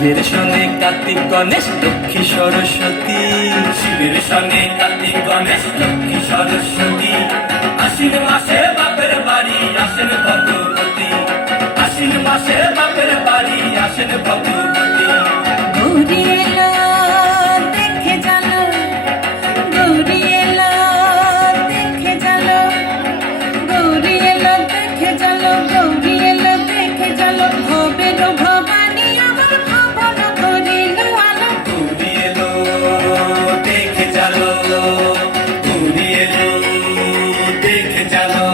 শিবের সঙ্গে কার্তিক গণেশ লক্ষ্মী সরস্বতী, শিবের সঙ্গে কার্তিক গণেশ লক্ষ্মী সরস্বতী। আশ্বিন মাসে বাপের বাড়ি আসেন ভগবতী, আশ্বিন মাসে বাপের বাড়ি আসেন ভগবতী। গৌরী এলো দেখে জানো, গৌরী এলো দেখে জানো, গৌরী এলো দেখে জানো, গৌরী এলো দেখে জানো। ভবের ভবানী আমার ভবন করিল আলো। গৌরী এলো দেখে জানো, গৌরী এলো দেখে জানো।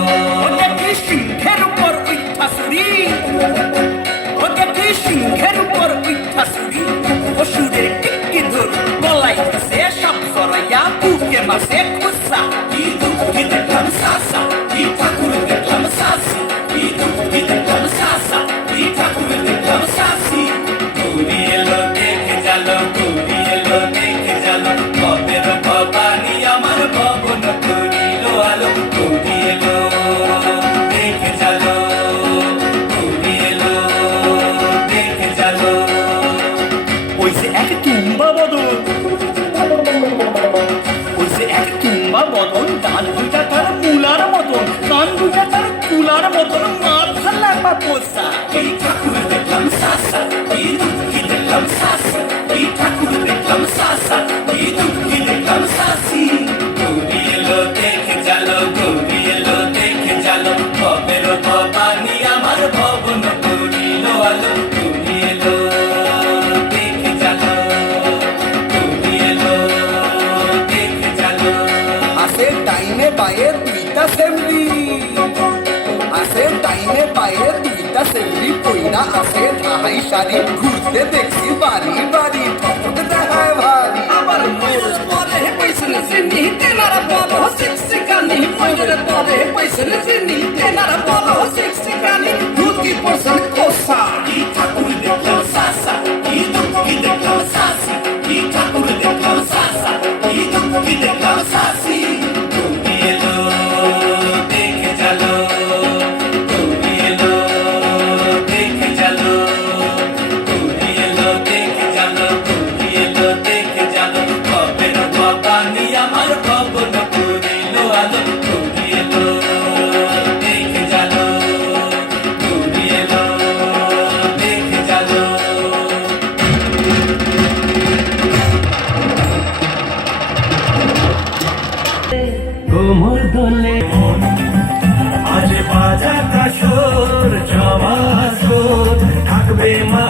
ওটা কি সিংহের উপর উঠা-সুরি, ওটা কি সিংহের উপর উঠা-সুরি। অসুরের টিক্কি ধর গলায় সে সব সরাইয়া বুকে মাসে খুসা। কি দুঃখী দেখলাম সাসা, কি ঠাকুর দেখলাম সাসি, কি দুঃখী দেখলাম সাসা, কি ঠাকুর দেখলাম সাসি। গৌরী এলো দেখে জানো, গৌরী এলো দেখে জানো। ভবের ভবানী আমার ভবন করিল আলো। গৌরী এলো দেখে জানো, গৌরী এলো দেখে জানো। ওই যে এক তুম্বা বদন, ওই যে এক তুম্বা বদন, গান দুইটা তার মূলার মতন, গান দুইটা তার কুলার মতন, মাথা লাগবা পোষা। এই ঠাকুর দেখলাম সাসা, এই দুঃখী দেখলাম সাসি, এই ঠাকুর দেখলাম সাসা, এই দুঃখী দেখলাম সাসি। গৌরী এলো দেখে জানো, গৌরী এলো দেখে জানো। ভবের ভবানী আমার ভবন করিল আলো। গৌরী এলো দেখে জানো, গৌরী এলো দেখে জানো। আসে ডাইনে বায়ে দুইটা সেমরি, আসে ডাইনে বায়ে দুইটা সেমরি। কইরা আসে ঢাই শাড়ি, ঘুরতে দেখছি বাড়ি বাড়ি, ঠকতে দেখায় ভারী। আবার ময়ূরের পরে পয়সলে চিনি, তেনারা বড় শিক্ষিকানি। ময়ূরের পরে পয়সলে চিনি, তেনারা বড় শিক্ষিকানি। দুটি পয়সন কোসা। এই ঠাকুর দেখলাম সাসা, এই দুঃখী দেখলাম সাসি, এই ঠাকুর দেখলাম সাসা, এই দুঃখী দেখলাম সাসি। গৌরী এলো দেখে জানো, গৌরী এলো দেখে জানো, গৌরী এলো দেখে জানো, গৌরী এলো দেখে জানো। ভবের ভবানী আমার ভবন করিল আলো। গৌরী এলো দেখে জানো, গৌরী এলো দেখে জানো। কোমর দোলে আজ বাজা কাশোর জমা থাকবে মা